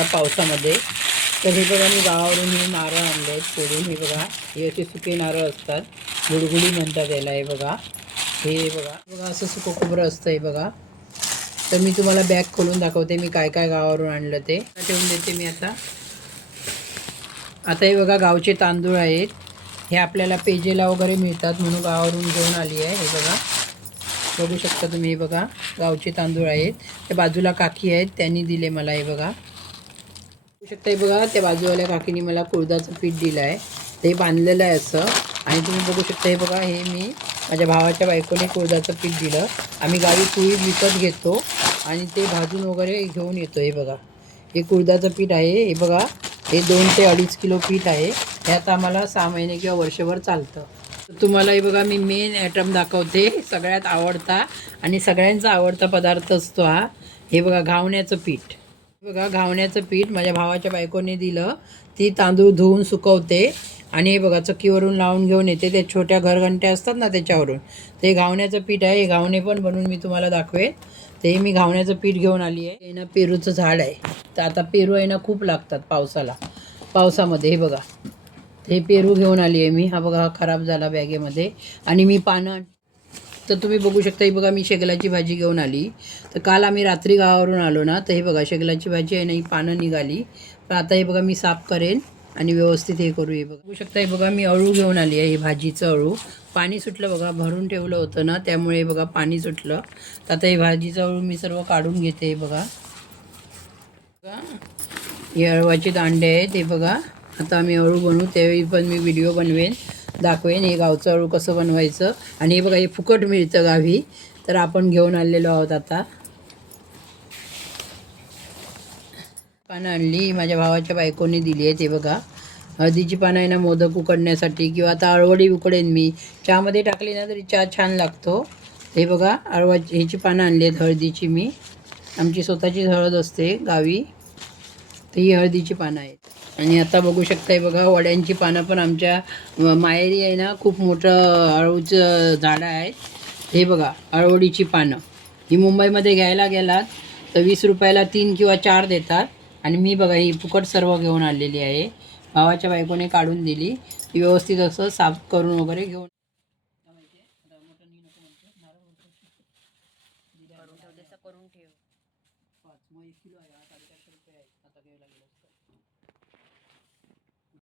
आता पावसामध्ये. तर हे बघा मी गावावरून हे नारळ आणले आहेत फोडून. हे बघा हे असे सुके नारळ असतात, गुडगुडी म्हणतात याला. हे बघा हे बघा असं सुकं खोबरं असतं हे बघा. तर मी तुम्हाला बॅग खोलून दाखवते मी काय काय गावावरून आणलं ते ठेवून देते मी आता. हे बघा गावचे तांदूळ आहेत. हे आपल्याला पेजेला वगैरे मिळतात म्हणून गावावरून घेऊन आली आहे. हे बघा बघू शकता तुम्ही. हे बघा गावचे तांदूळ आहेत. त्या बाजूला काकी आहेत, त्यांनी दिले मला. हे बघा बघू शकता. हे बघा त्या बाजूवाल्या काकीने मला कुळदाचं पीठ दिलं आहे. ते बांधलेलं आहे असं. आणि तुम्ही बघू शकता हे बघा हे मी माझ्या भावाच्या बायकोने कुळदाचं पीठ दिलं. आम्ही गावी कुळीद विकत घेतो आणि ते भाजून वगैरे घेऊन येतो. हे बघा हे कुळदाचं पीठ आहे. हे बघा हे 2 ते 2.5 किलो पीठ आहे. ह्यात आम्हाला 6 महिने किंवा वर्षभर चालतं. तुम्हाला हे बघा मी मेन आयटम दाखवते, सगळ्यात आवडता आणि सगळ्यांचा आवडता पदार्थ असतो हा. हे बघा घावण्याचं पीठ. बघा घावण्याचं पीठ माझ्या भावाच्या बायकोने दिलं. ती तांदूळ धुवून सुकवते आणि हे बघा चक्कीवरून लावून घेऊन येते. ते छोट्या घरघंट्या असतात ना त्याच्यावरून. ते घावण्याचं पीठ आहे. हे घावणे पण बनवून मी तुम्हाला दाखवेन. ते मी घावण्याचं पीठ घेऊन आली आहे. हे ना पेरूचं झाड आहे. तर आता पेरू आहे ना खूप लागतात पावसामध्ये. हे बघा हे पेरू घेऊन आली आहे मी. हा बघा हा खराब झाला बॅगेमध्ये. आणि मी पानं तर तुम्ही बघू शकता. ही बघा मी शेगलाची भाजी घेऊन आली. तर काल आम्ही रात्री गावावरून आलो ना, तर हे बघा शेगलाची भाजी आहे ना ही पानं निघाली. पण आता हे बघा मी साफ करेन आणि व्यवस्थित हे करू. हे बघू शकता. हे बघा मी अळू घेऊन आली आहे. हे भाजीचं अळू. पाणी सुटलं बघा, भरून ठेवलं होतं ना त्यामुळे बघा पाणी सुटलं. तर आता हे भाजीचं अळू मी सर्व काढून घेते. हे बघा हे अळवाचे दांडे आहेत. हे बघा आता आम्ही अळू बनवू त्यावेळी पण मी व्हिडिओ बनवेन, दाखवेन हे गावचं अळू कसं बनवायचं. आणि हे बघा हे फुकट मिळतं गावी, तर आपण घेऊन आलेलो आहोत. आता पानं आणली, माझ्या भावाच्या बायकोने दिली आहेत. हे बघा हळदीची पानं आहे ना मोदक उकडण्यासाठी, किंवा आता अळवडी उकडेन मी. चहामध्ये टाकली ना तरी चहा छान लागतो. हे बघा ह्याची पानं आणली आहेत हळदीची मी. आमची स्वतःची हळद असते गावी, तर ही हळदीची पानं आहेत. आणि आता बघू शकता हे बघा वड्यांची पानं पण आमच्या माहेरी आहे ना खूप मोठं अळूचं झाडं आहे. हे बघा अळवडीची पानं ही मुंबईमध्ये घ्यायला गेलात तर 20 रुपयाला 3 किंवा 4 देतात. आणि मी बघा ही फुकट सर्व घेऊन आलेली आहे. भावाच्या बायकोने काढून दिली. ती व्यवस्थित असं साफ करून वगैरे घेऊन